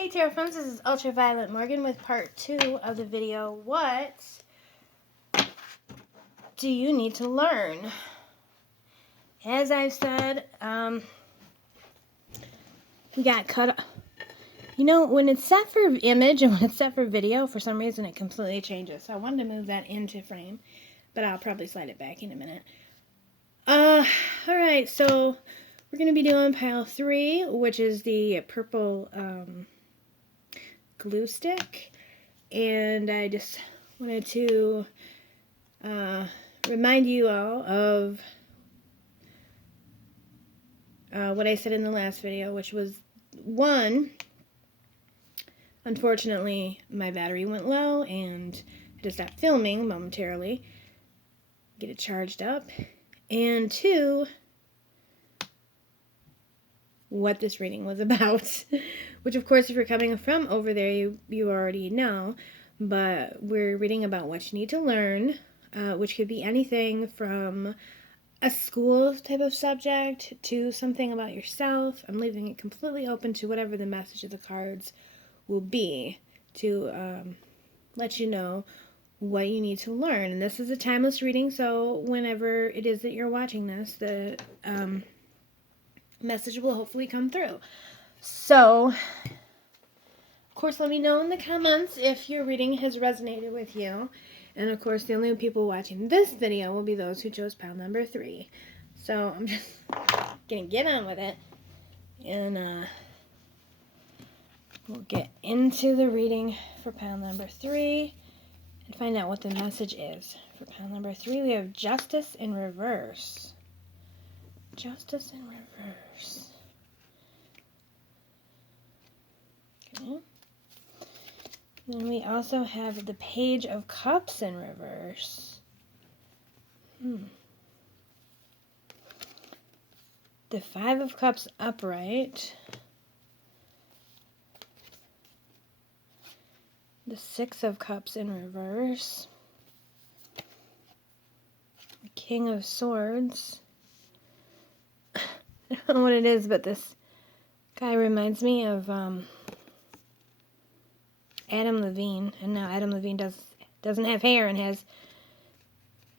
Hey Tarot friends, this is Ultraviolet Morgan with part 2 of the video, What do you need to learn? As I've said, we got cut off. You know, when it's set for image and when it's set for video, for some reason it completely changes. So I wanted to move that into frame, but I'll probably slide it back in a minute. Alright, so we're going to be doing pile 3, which is the purple glue stick. And I just wanted to remind you all of what I said in the last video, which was, one, unfortunately my battery went low and I had to stop filming momentarily, get it charged up, and two, what this reading was about, which of course if you're coming from over there you already know, but we're reading about what you need to learn, which could be anything from a school type of subject to something about yourself. I'm leaving it completely open to whatever the message of the cards will be to let you know what you need to learn. And this is a timeless reading, so whenever it is that you're watching this, the message will hopefully come through. So, of course, let me know in the comments if your reading has resonated with you. And of course, the only people watching this video will be those who chose pile number 3. So I'm just gonna get on with it, and we'll get into the reading for pile number 3 and find out what the message is. For pile number 3, we have Justice in reverse. Justice in reverse. Okay. Then we also have the Page of Cups in reverse. The Five of Cups upright. The Six of Cups in reverse. The King of Swords. I don't know what it is, but this guy reminds me of Adam Levine, and now Adam Levine doesn't have hair and has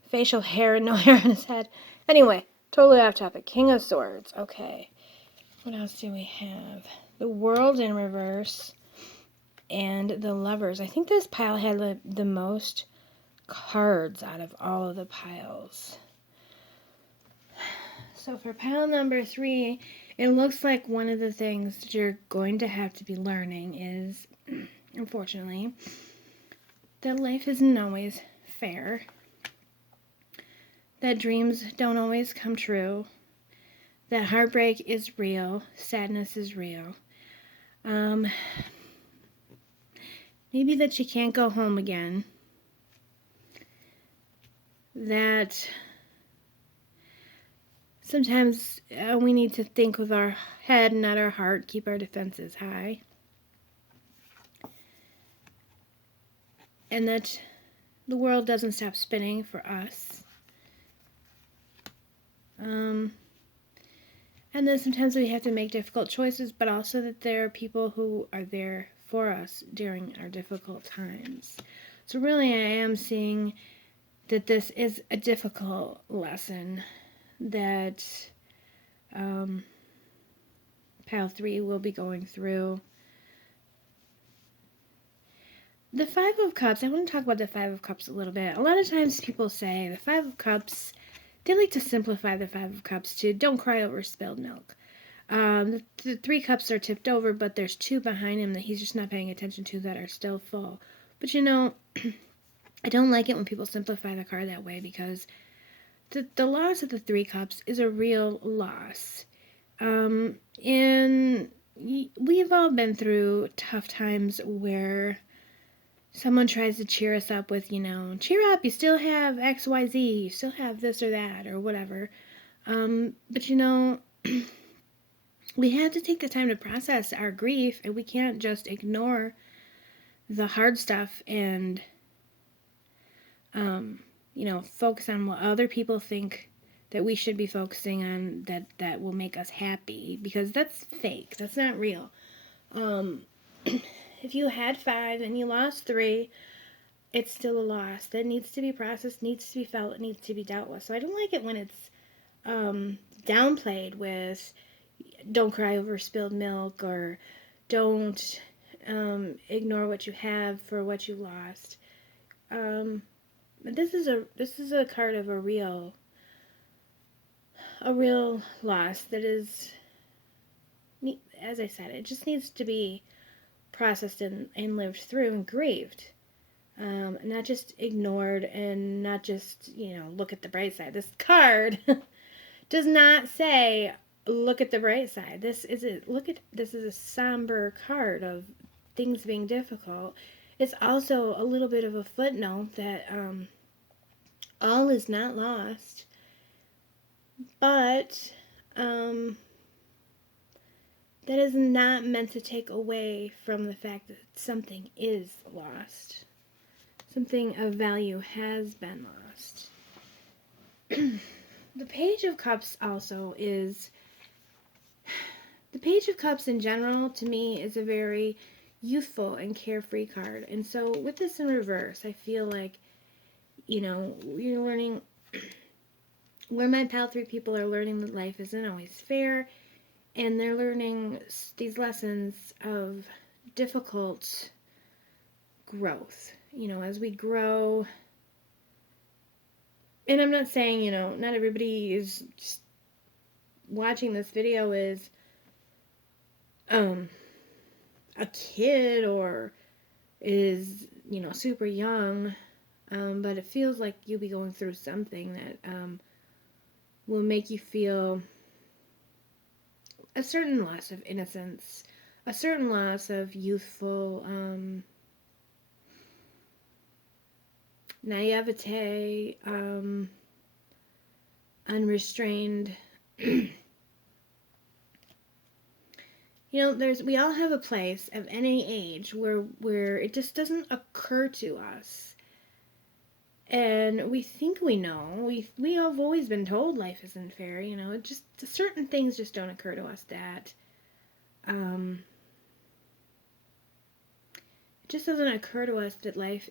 facial hair and no hair on his head. Anyway, totally off topic. King of Swords. Okay. What else do we have? The World in reverse and the Lovers. I think this pile had the most cards out of all of the piles. So for pile number 3, it looks like one of the things that you're going to have to be learning is, unfortunately, that life isn't always fair, that dreams don't always come true, that heartbreak is real, sadness is real, maybe that you can't go home again, that sometimes we need to think with our head, not our heart, keep our defenses high. And that the world doesn't stop spinning for us. And then sometimes we have to make difficult choices, but also that there are people who are there for us during our difficult times. So really I am seeing that this is a difficult lesson that pile 3 will be going through. The Five of Cups, I want to talk about the Five of Cups a little bit. A lot of times people say the Five of Cups, they like to simplify the Five of Cups to don't cry over spilled milk. The 3 cups are tipped over, but there's 2 behind him that he's just not paying attention to that are still full. But you know, I don't like it when people simplify the card that way, because the loss of the 3 cups is a real loss. And we've all been through tough times where someone tries to cheer us up with, cheer up, you still have XYZ, you still have this or that, or whatever. But we have to take the time to process our grief, and we can't just ignore the hard stuff and, focus on what other people think that we should be focusing on that will make us happy, because that's fake. That's not real. If you had 5 and you lost 3, it's still a loss. That needs to be processed, needs to be felt, it needs to be dealt with. So I don't like it when it's downplayed with don't cry over spilled milk, or don't ignore what you have for what you lost. This is a card of a real loss that is, as I said, it just needs to be processed and lived through and grieved. Not just ignored, and not just, look at the bright side. This card does not say look at the bright side. This is a somber card of things being difficult. It's also a little bit of a footnote that all is not lost, but that is not meant to take away from the fact that something is lost. Something of value has been lost. The Page of Cups also is... The Page of Cups in general, to me, is a very youthful and carefree card. And so with this in reverse, I feel like, you're learning... Where my pal 3 people are learning that life isn't always fair, and they're learning these lessons of difficult growth. As we grow... And I'm not saying, not everybody is just watching this video is a kid or is, super young, but it feels like you'll be going through something that will make you feel a certain loss of innocence, a certain loss of youthful naivete, unrestrained. We all have a place of any age where it just doesn't occur to us, and we think we know. We have always been told life isn't fair. It just certain things just don't occur to us that it just doesn't occur to us that life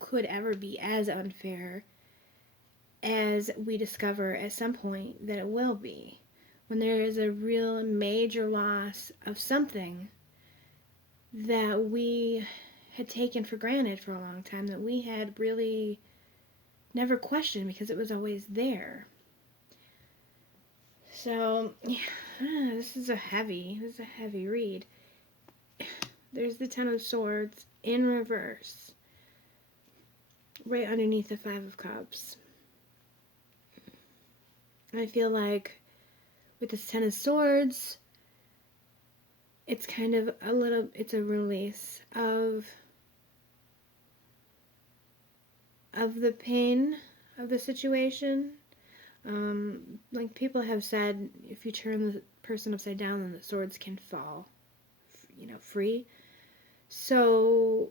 could ever be as unfair as we discover at some point that it will be. When there is a real major loss of something that we had taken for granted for a long time, that we had really never questioned because it was always there. So, this is a heavy read. There's the Ten of Swords in reverse, right underneath the Five of Cups. I feel like with this Ten of Swords, it's kind of it's a release of the pain of the situation. Like people have said, if you turn the person upside down, then the swords can fall, free. So,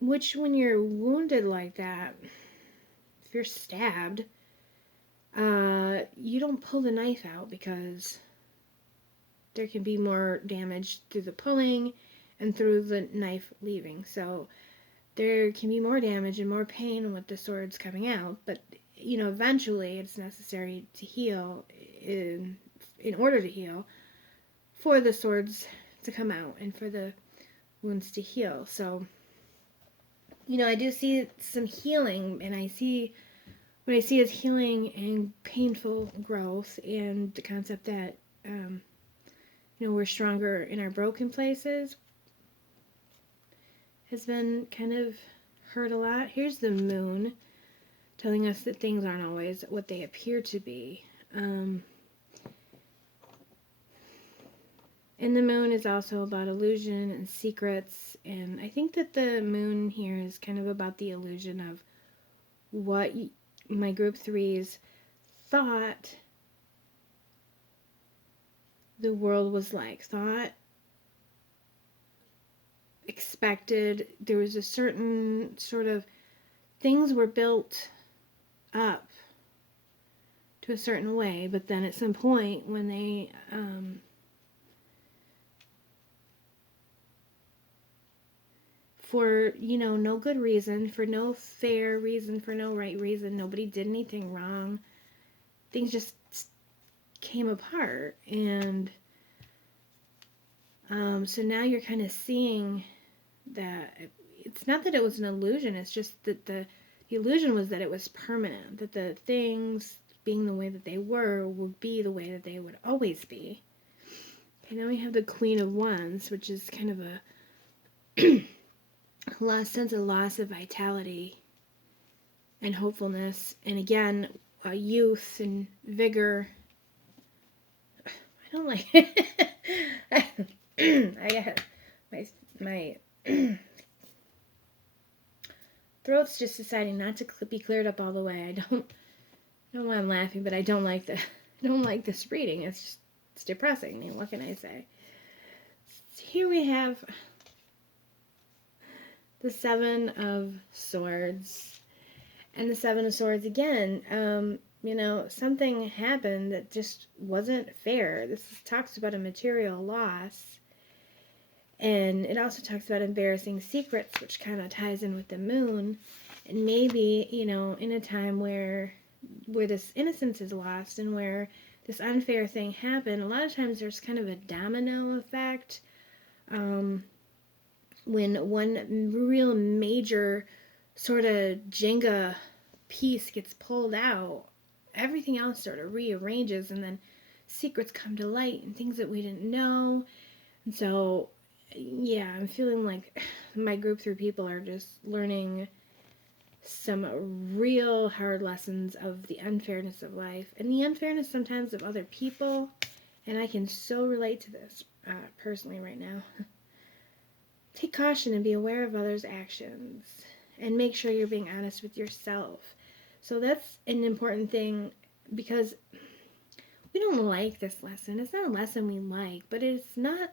when you're wounded like that, if you're stabbed, you don't pull the knife out because there can be more damage through the pulling and through the knife leaving. So there can be more damage and more pain with the swords coming out, but eventually it's necessary to heal, in order to heal, for the swords to come out and for the wounds to heal. So I do see some healing, and what I see is healing and painful growth, and the concept that we're stronger in our broken places has been kind of heard a lot. Here's the moon telling us that things aren't always what they appear to be. And the moon is also about illusion and secrets, and I think that the moon here is kind of about the illusion of what my group 3s thought the world was like, expected. There was a certain sort of, things were built up to a certain way, but then at some point when they for, no good reason, for no fair reason, for no right reason. Nobody did anything wrong. Things just came apart. And so now you're kind of seeing that it's not that it was an illusion, it's just that the illusion was that it was permanent, that the things being the way that they were would be the way that they would always be. Okay, now we have the Queen of Wands, which is kind of a sense of loss of vitality and hopefulness, and again, youth and vigor. I don't like I got my throat's just deciding not to be cleared up all the way. I don't know why I'm laughing, but I don't like this reading. It's depressing. I mean, what can I say? Here we have the Seven of Swords. And the Seven of Swords again. Something happened that just wasn't fair. This talks about a material loss. And it also talks about embarrassing secrets, which kind of ties in with the moon. And maybe, in a time where this innocence is lost and where this unfair thing happened, a lot of times there's kind of a domino effect. When one real major sort of Jenga piece gets pulled out, everything else sort of rearranges, and then secrets come to light and things that we didn't know. And so, yeah, I'm feeling like my group 3 people are just learning some real hard lessons of the unfairness of life and the unfairness sometimes of other people. And I can so relate to this personally right now. Take caution and be aware of others' actions, and make sure you're being honest with yourself. So that's an important thing, because we don't like this lesson. It's not a lesson we like, but it's not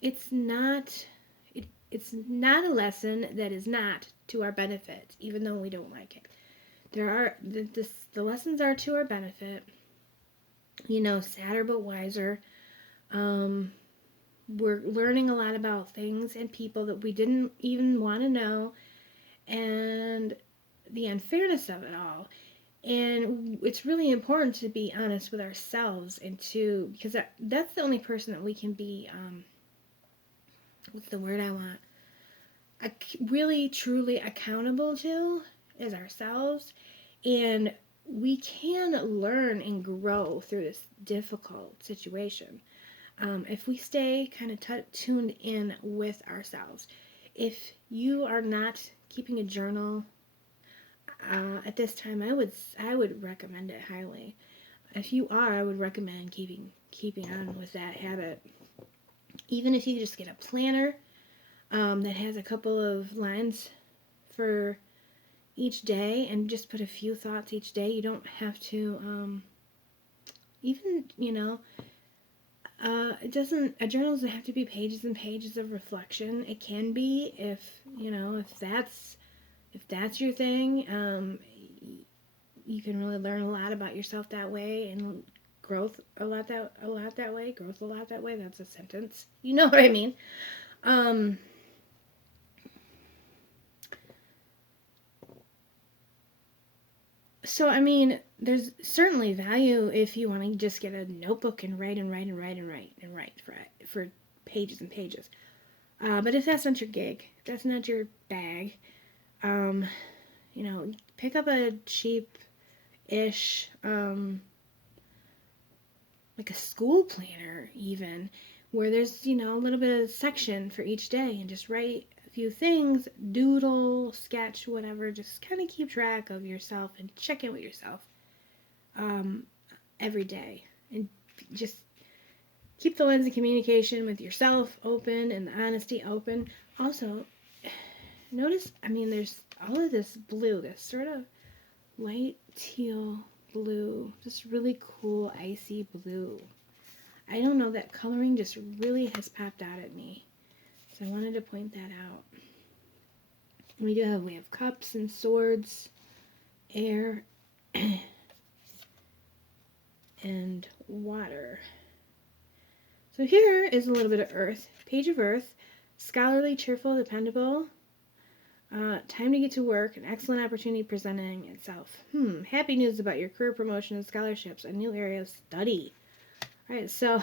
a lesson that is not to our benefit, even though we don't like it. The lessons are to our benefit. Sadder but wiser. We're learning a lot about things and people that we didn't even want to know, and the unfairness of it all. And it's really important to be honest with ourselves, and because that's the only person that we can be, what's the word I want? Really, truly accountable to is ourselves. And we can learn and grow through this difficult situation. If we stay kind of tuned in with ourselves. If you are not keeping a journal at this time, I would recommend it highly. If you are, I would recommend keeping on with that habit. Even if you just get a planner that has a couple of lines for each day, and just put a few thoughts each day. You don't have to even, a journal doesn't have to be pages and pages of reflection. It can be if that's your thing. You can really learn a lot about yourself that way, and growth a lot that way. That's a sentence. You know what I mean? So, I mean, there's certainly value if you want to just get a notebook and write for pages and pages. But if that's not your gig, if that's not your bag, pick up a cheap-ish, like a school planner even, where there's, a little bit of section for each day, and just write few things, doodle, sketch, whatever. Just kind of keep track of yourself and check in with yourself every day, and just keep the lines of communication with yourself open and the honesty open. Also, notice, there's all of this blue, this sort of light teal blue, this really cool icy blue. I don't know, that coloring just really has popped out at me. So I wanted to point that out. We have cups and swords, air, and water. So here is a little bit of earth, page of earth. Scholarly, cheerful, dependable. Time to get to work. An excellent opportunity presenting itself. Happy news about your career promotion and scholarships. A new area of study. All right, so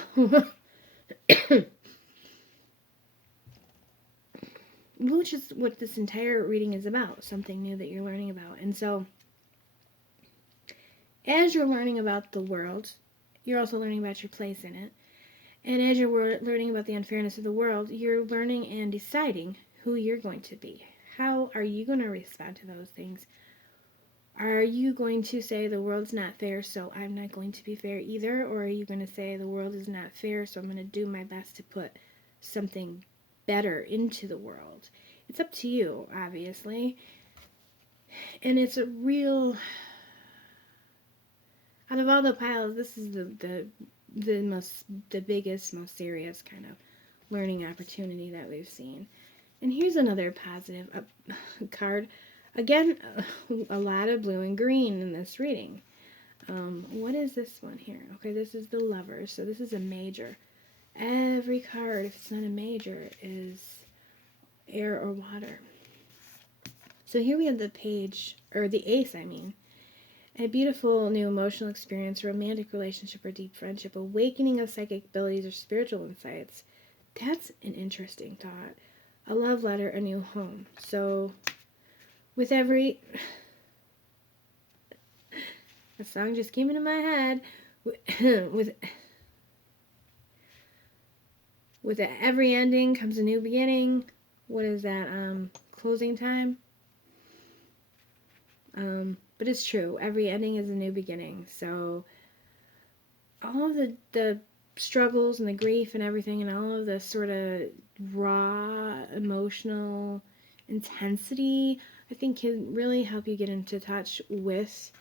which is what this entire reading is about. Something new that you're learning about. And so as you're learning about the world, you're also learning about your place in it. And as you're learning about the unfairness of the world, you're learning and deciding who you're going to be. How are you going to respond to those things? Are you going to say the world's not fair, so I'm not going to be fair either? Or are you going to say the world is not fair, so I'm going to do my best to put something better into the world? It's up to you, obviously. And it's a real... Out of all the piles, this is the biggest, most serious kind of learning opportunity that we've seen. And here's another positive card. Again, a lot of blue and green in this reading. What is this one here? Okay, this is the Lovers, so this is a major. Every card, if it's not a major, is air or water. So here we have the page, or the ace, I mean. A beautiful new emotional experience, romantic relationship, or deep friendship, awakening of psychic abilities or spiritual insights. That's an interesting thought. A love letter, a new home. So, with every... A song just came into my head. With every ending comes a new beginning. What is that? Closing time? But it's true. Every ending is a new beginning. So all of the struggles and the grief and everything and all of the sort of raw emotional intensity, I think can really help you get into touch with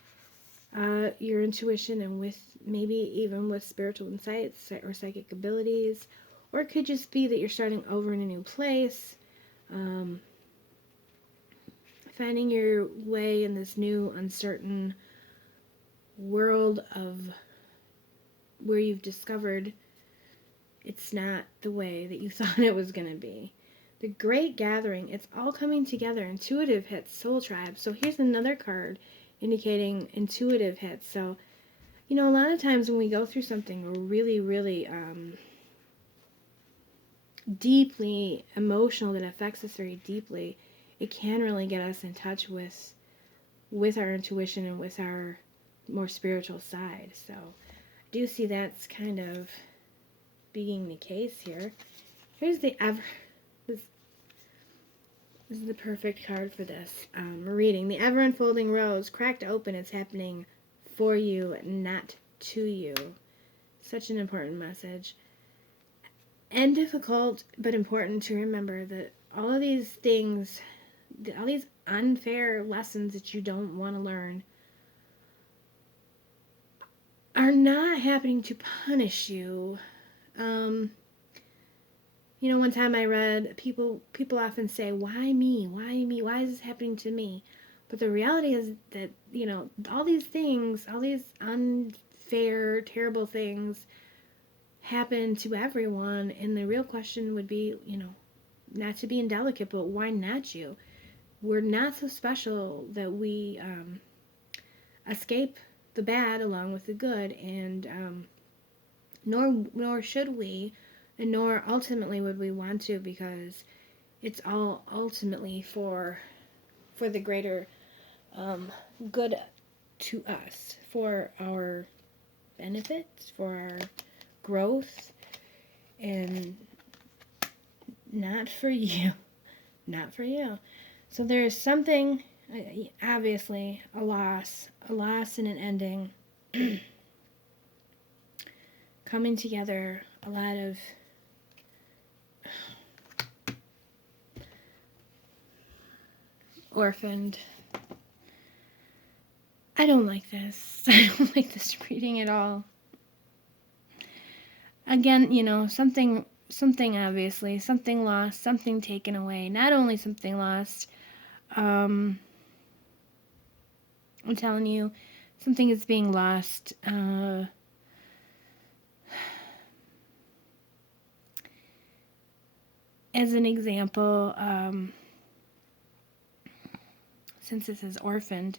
your intuition and with maybe even with spiritual insights or psychic abilities. Or it could just be that you're starting over in a new place. Finding your way in this new, uncertain world of where you've discovered it's not the way that you thought it was going to be. The Great Gathering, it's all coming together. Intuitive hits, Soul Tribe. So here's another card indicating intuitive hits. So, a lot of times when we go through something really, really deeply emotional that affects us very deeply, it can really get us in touch with our intuition and with our more spiritual side. So I do see that's kind of being the case here. Here's the this is the perfect card for this reading. The ever unfolding rose, cracked open. It's happening for you, not to you. Such an important message. And difficult, but important to remember that all of these things, all these unfair lessons that you don't want to learn are not happening to punish you. One time I read, people often say, why me? Why me? Why is this happening to me? But the reality is that, all these things, all these unfair, terrible things happen to everyone. And the real question would be, not to be indelicate, but why not you? We're not so special that we escape the bad along with the good, and nor should we, and nor ultimately would we want to, because it's all ultimately for the greater good to us, for our benefit, for our growth, and not for you. Not for you. So there's something, obviously, a loss and an ending coming together, a lot of orphaned. I don't like this. I don't like this reading at all. Again, something obviously, something lost, something taken away. Not only something lost, I'm telling you, something is being lost. as an example, since this is orphaned,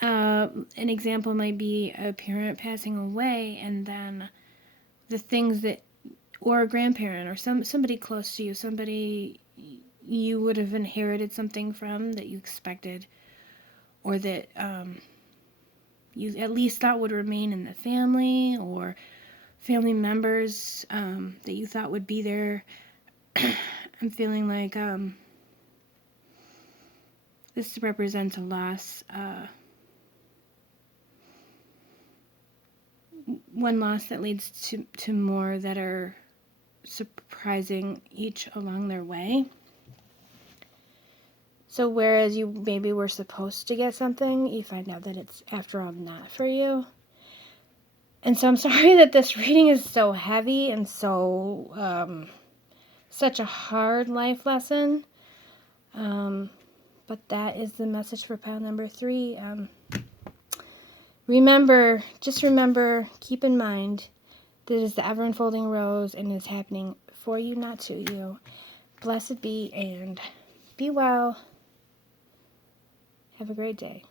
an example might be a parent passing away, and then the things that, or a grandparent, or somebody close to you, somebody you would have inherited something from that you expected, or that you at least thought would remain in the family, or family members that you thought would be there. I'm feeling like this represents a loss. One loss that leads to more that are surprising each along their way. So whereas you maybe were supposed to get something, you find out that it's after all not for you. And so I'm sorry that this reading is so heavy and so such a hard life lesson. But that is the message for pile number 3. Remember, keep in mind that it is the ever-unfolding rose and it is happening for you, not to you. Blessed be and be well. Have a great day.